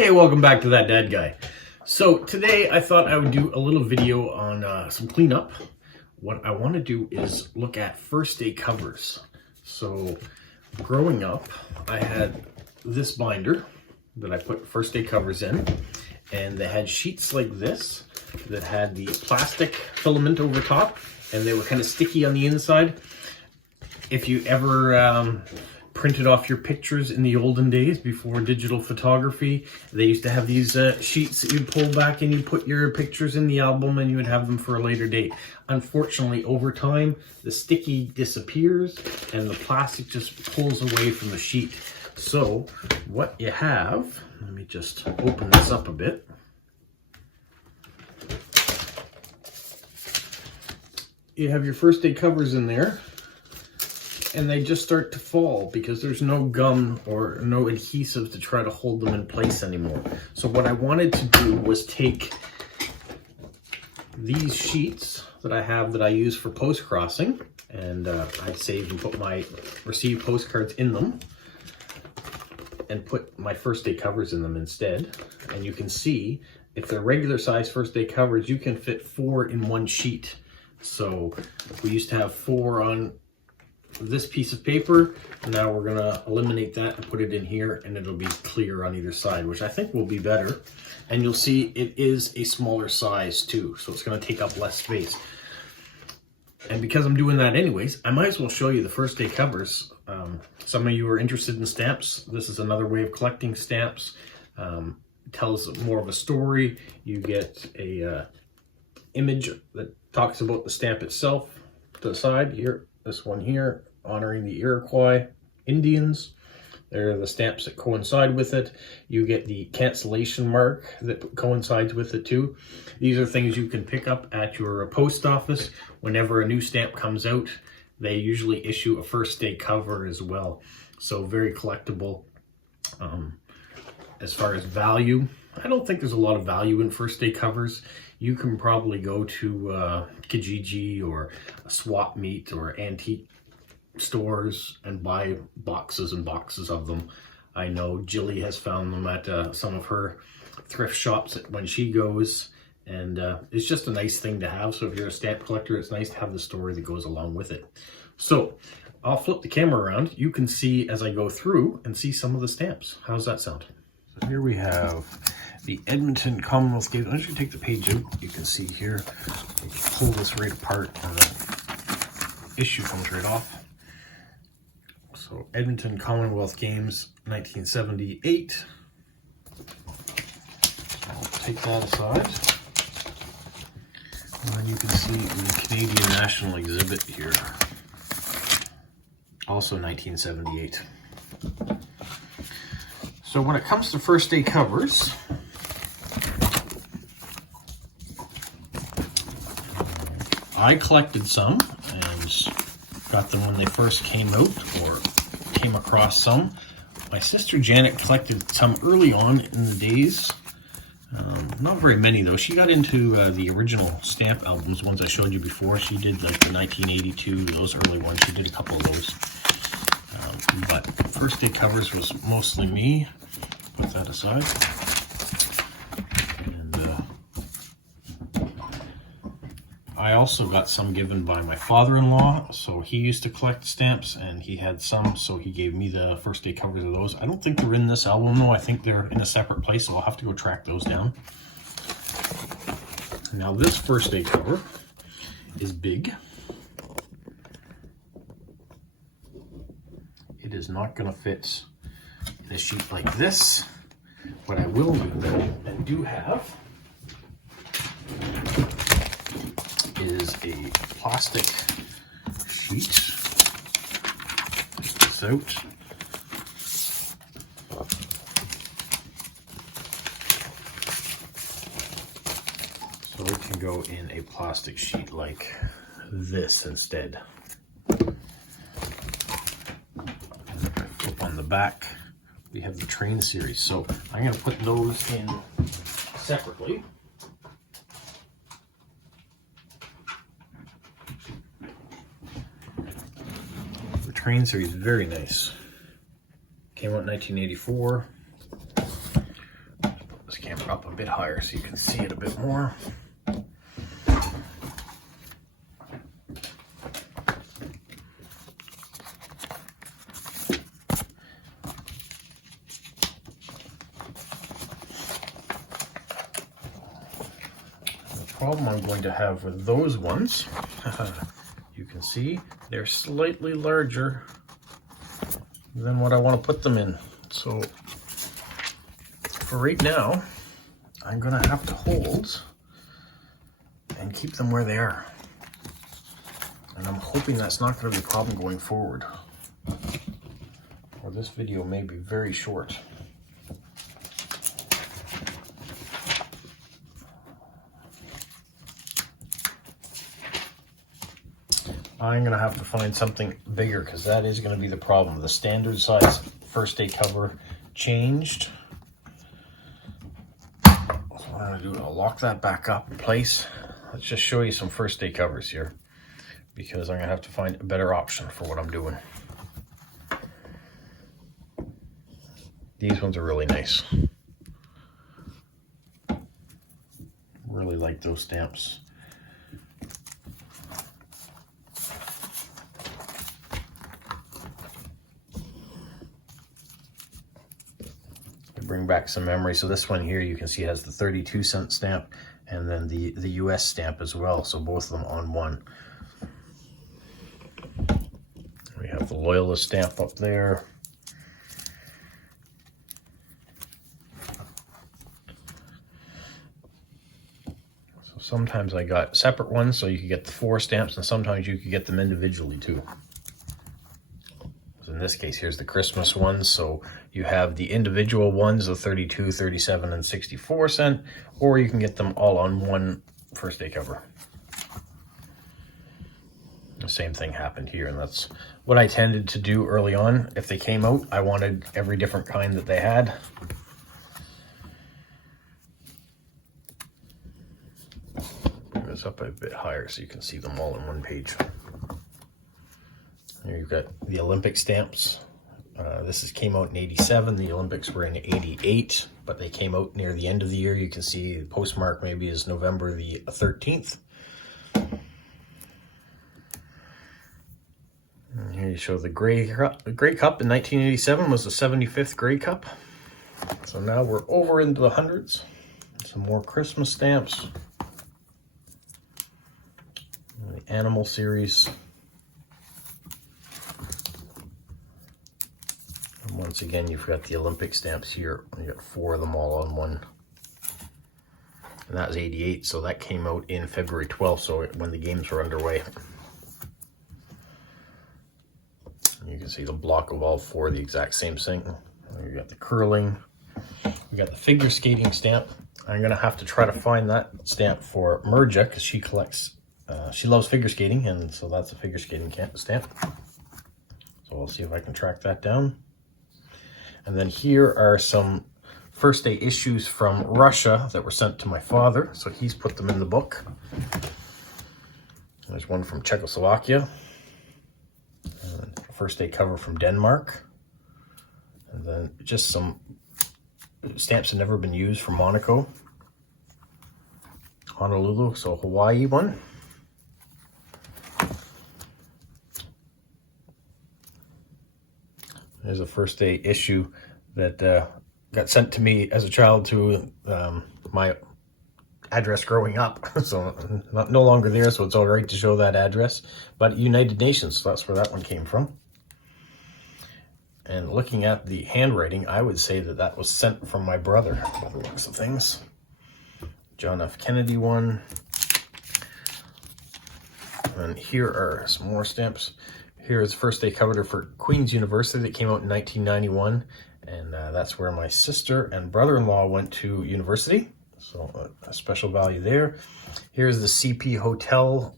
Hey, welcome back to That Dad Guy. So today I thought I would do a little video on some cleanup. What I want to do is look at first day covers. So growing up, I had this binder that I put first day covers in, and they had sheets like this that had the plastic filament over top, and they were kind of sticky on the inside. If you ever printed off your pictures in the olden days before digital photography, they used to have these sheets that you'd pull back and you'd put your pictures in the album and you would have them for a later date. Unfortunately, over time, the sticky disappears and the plastic just pulls away from the sheet. So what you have, let me just open this up a bit. You have your first day covers in there, and they just start to fall because there's no gum or no adhesive to try to hold them in place anymore. So what I wanted to do was take these sheets that I have that I use for post-crossing, and I'd save and put my received postcards in them and put my first day covers in them instead. And you can see, if they're regular size first day covers, you can fit 4 in one sheet. So we used to have 4 on this piece of paper. Now we're gonna eliminate that and put it in here, and it'll be clear on either side, which I think will be better. And you'll see it is a smaller size too, so it's gonna take up less space. And because I'm doing that anyways, I might as well show you the first day covers. Some of you are interested in stamps. This is another way of collecting stamps. Tells more of a story. You get a image that talks about the stamp itself to the side here. This one here, honoring the Iroquois Indians. There are the stamps that coincide with it. You get the cancellation mark that coincides with it too. These are things you can pick up at your post office. Whenever a new stamp comes out, they usually issue a first day cover as well. So very collectible. As far as value, I don't think there's a lot of value in first day covers. You can probably go to Kijiji or a swap meet or antique stores and buy boxes and boxes of them. I know Jilly has found them at some of her thrift shops when she goes, and it's just a nice thing to have. So if you're a stamp collector, it's nice to have the story that goes along with it. So I'll flip the camera around. You can see as I go through and see some of the stamps. How's that sound? So here we have the Edmonton Commonwealth Games. I'm just going to take the page out. You can see here, you can pull this right apart and the issue comes right off. So Edmonton Commonwealth Games 1978. I'll take that aside. And then you can see the Canadian National Exhibit here. Also 1978. So when it comes to first day covers, I collected some and got them when they first came out, or came across some. My sister Janet collected some early on in the days. Not very many though. She got into the original stamp albums, ones I showed you before. She did like the 1982, those early ones. She did a couple of those. But first day covers was mostly me. Put that aside. I also got some given by my father-in-law, so he used to collect stamps and he had some, so he gave me the first day covers of those. I don't think they're in this album though. I think they're in a separate place, so I'll have to go track those down. Now this first day cover is big. It is not going to fit in a sheet like this. What I will do though, and do have, is a plastic sheet. Take this out. So it can go in a plastic sheet like this instead. Flip on the back, we have the train series. So I'm going to put those in separately. Train series, very nice. Came out in 1984. up a bit higher so you can see it a bit more. The problem I'm going to have with those ones, you can see they're slightly larger than what I want to put them in. So for right now, I'm gonna have to hold and keep them where they are. And I'm hoping that's not gonna be a problem going forward. Or this video may be very short. I'm gonna have to find something bigger because that is gonna be the problem. The standard size first day cover changed. So what I'm gonna do, I'll lock that back up in place. Let's just show you some first day covers here because I'm gonna have to find a better option for what I'm doing. These ones are really nice. Really like those stamps. Bring back some memory. So this one here you can see has the 32-cent stamp and then the US stamp as well, so both of them on one. We have the Loyalist stamp up there. So sometimes I got separate ones so you could get the 4 stamps, and sometimes you could get them individually too. In this case, here's the Christmas ones. So you have the individual ones of 32, 37, and 64 cent, or you can get them all on one first day cover. The same thing happened here, and that's what I tended to do early on. If they came out, I wanted every different kind that they had. Bring this up a bit higher so you can see them all on one page. Here you've got the Olympic stamps. This came out in 87. The Olympics were in 88, but they came out near the end of the year. You can see the postmark maybe is November the 13th. And here you show the Grey Cup in 1987 was the 75th Grey Cup. So now we're over into the hundreds. Some more Christmas stamps. The Animal series. Once again, you've got the Olympic stamps here. You got 4 of them all on one. And that was 88, so that came out in February 12th, so when the games were underway. You can see the block of all 4, the exact same thing. You got the curling. You got the figure skating stamp. I'm gonna have to try to find that stamp for Merja because she collects, she loves figure skating, and so that's a figure skating stamp. So we'll see if I can track that down. And then here are some first day issues from Russia that were sent to my father. So he's put them in the book. There's one from Czechoslovakia. First day cover from Denmark. And then just some stamps that never been used from Monaco. Honolulu, so Hawaii one. There's a first day issue that got sent to me as a child to my address growing up. So no longer there, so it's all right to show that address. But United Nations, so that's where that one came from. And looking at the handwriting, I would say that that was sent from my brother by the looks of things. John F. Kennedy one. And here are some more stamps. Here's first day cover for Queen's University that came out in 1991, and that's where my sister and brother-in-law went to university, so a special value there. Here's the CP Hotel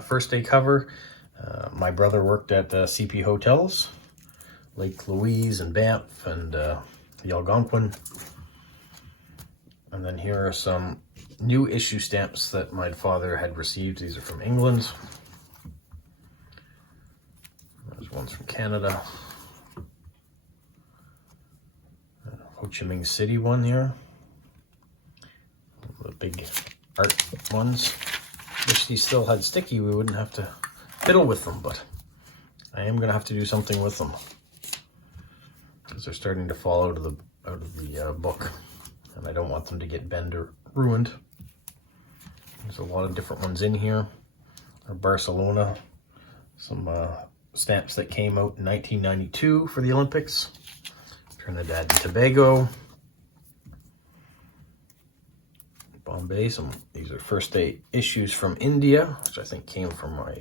first day cover. My brother worked at CP Hotels, Lake Louise and Banff and the Algonquin. And then here are some new issue stamps that my father had received. These are from England. There's ones from Canada. Ho Chi Minh City one here. big art ones. Wish these still had sticky, we wouldn't have to fiddle with them, but I am gonna have to do something with them because they're starting to fall out of the book, and I don't want them to get bent or ruined. There's a lot of different ones in here. Barcelona, some stamps that came out in 1992 for the Olympics. Trinidad and Tobago, Bombay. These are first day issues from India, which I think came from my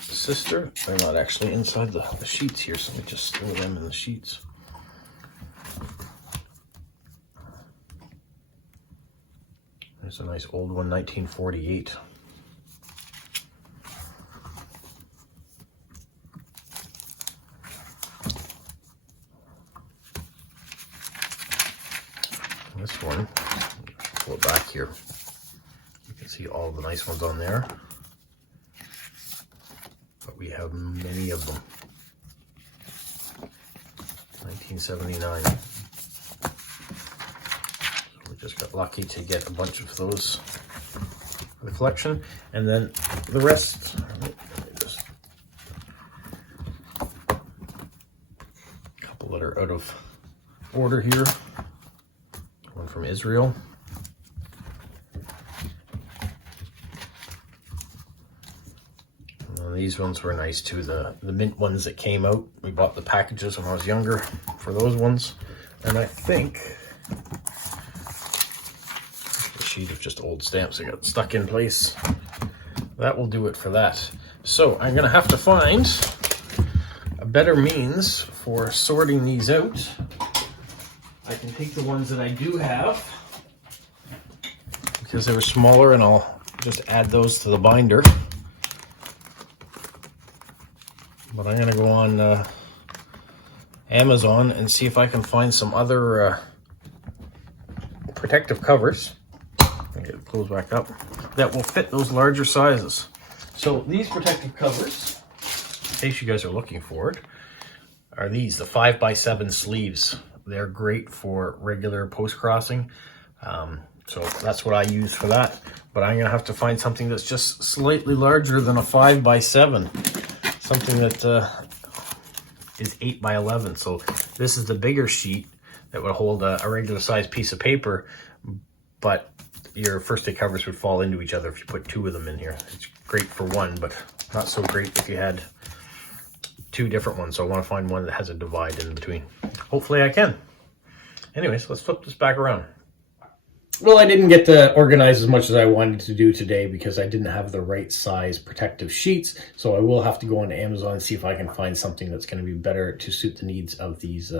sister. They're not actually inside the sheets here, so let me just store them in the sheets. There's a nice old one, 1948. This one, pull it back here. You can see all the nice ones on there, but we have many of them. 1979. So we just got lucky to get a bunch of those for the collection, and then the rest. A couple that are out of order here. One from Israel. And these ones were nice too, the mint ones that came out. We bought the packages when I was younger for those ones. And I think a sheet of just old stamps that got stuck in place. That will do it for that. So I'm gonna have to find a better means for sorting these out. I can take the ones that I do have because they were smaller, and I'll just add those to the binder. But I'm gonna go on Amazon and see if I can find some other protective covers. Get it closed back up, that will fit those larger sizes. So these protective covers, in case you guys are looking for it, are these, the 5x7 sleeves. They're great for regular post-crossing. So that's what I use for that. But I'm gonna have to find something that's just slightly larger than a 5x7. Something that is 8x11. So this is the bigger sheet that would hold a regular size piece of paper, but your first day covers would fall into each other if you put two of them in here. It's great for one, but not so great if you had two different ones. So I want to find one that has a divide in between. Hopefully I can. Anyways, let's flip this back around. Well, I didn't get to organize as much as I wanted to do today because I didn't have the right size protective sheets. So I will have to go on Amazon and see if I can find something that's going to be better to suit the needs of these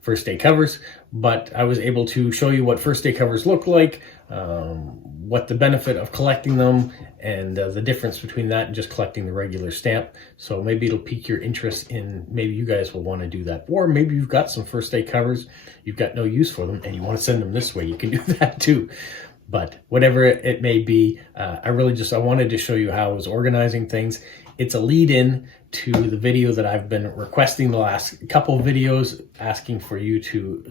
first day covers. But I was able to show you what first day covers look like, what the benefit of collecting them, and the difference between that and just collecting the regular stamp. So maybe it'll pique your interest in, maybe you guys will want to do that. Or maybe you've got some first day covers, you've got no use for them, and you want to send them this way, you can do that too. But whatever it may be, I wanted to show you how I was organizing things. It's a lead-in to the video that I've been requesting the last couple of videos, asking for you to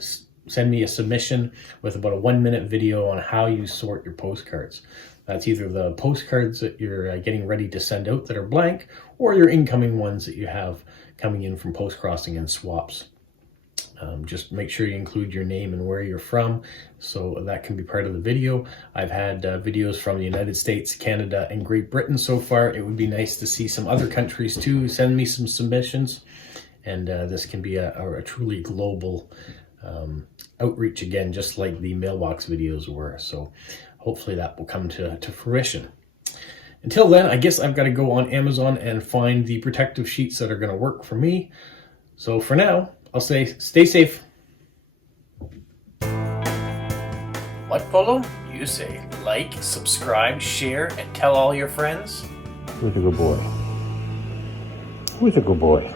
send me a submission with about a 1-minute video on how you sort your postcards. That's either the postcards that you're getting ready to send out that are blank, or your incoming ones that you have coming in from Postcrossing and swaps. Just make sure you include your name and where you're from, so that can be part of the video. I've had videos from the United States, Canada, and Great Britain so far. It would be nice to see some other countries too send me some submissions, and this can be a truly global outreach again, just like the mailbox videos were. So hopefully that will come to fruition. Until then, I guess I've got to go on Amazon and find the protective sheets that are going to work for me. So for now, I'll say stay safe. What, Polo? You say like, subscribe, share, and tell all your friends? Who's a good boy? Who's a good boy?